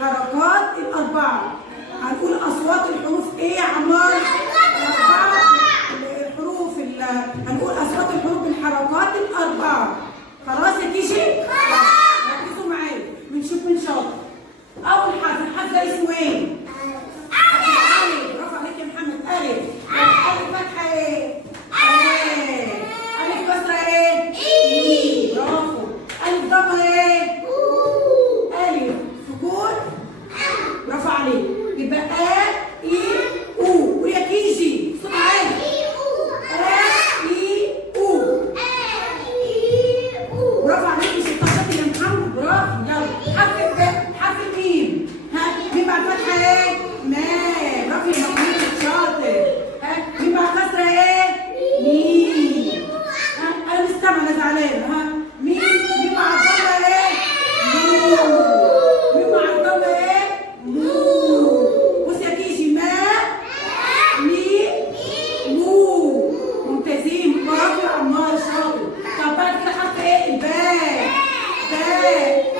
بالحركات الاربعه. هنقول اصوات الحروف ايه يا عمار؟ الاربعه. الحروف هنقول اصوات الحروف بالحركات الاربعه. خلاص يا كيشي؟ ركزوا معايا بنشوف مين شاطر. اول حرف، الحرف ده اسمه ايه؟ الف. برافو عليك يا محمد. الف. الف فتحه ايه؟ الف كسرة ايه؟ اي. برافو. الف ضمه ايه؟ الف سكون. برافو عليك. يبقى اي او. قول يا كيجي صوت عالي. اي او. برافو عليك. مش اتنشطتي يا محمد. برافو. يلا حرف الميم. ها مين بعد فتحه ايه؟ ما. برافو يا محمود شاطر. ها مين بعد كسرة ايه؟ ميم. ها انا مستمع، انا زعلانه. ها مين مع الضمه ايه؟ مو. مين مع الضمه ايه؟ مو. بص يا كيجي، ما مي مو. ممتازين. برافو يا عمار شاطر. طب بعد كده حرف ايه؟ الباء. باء.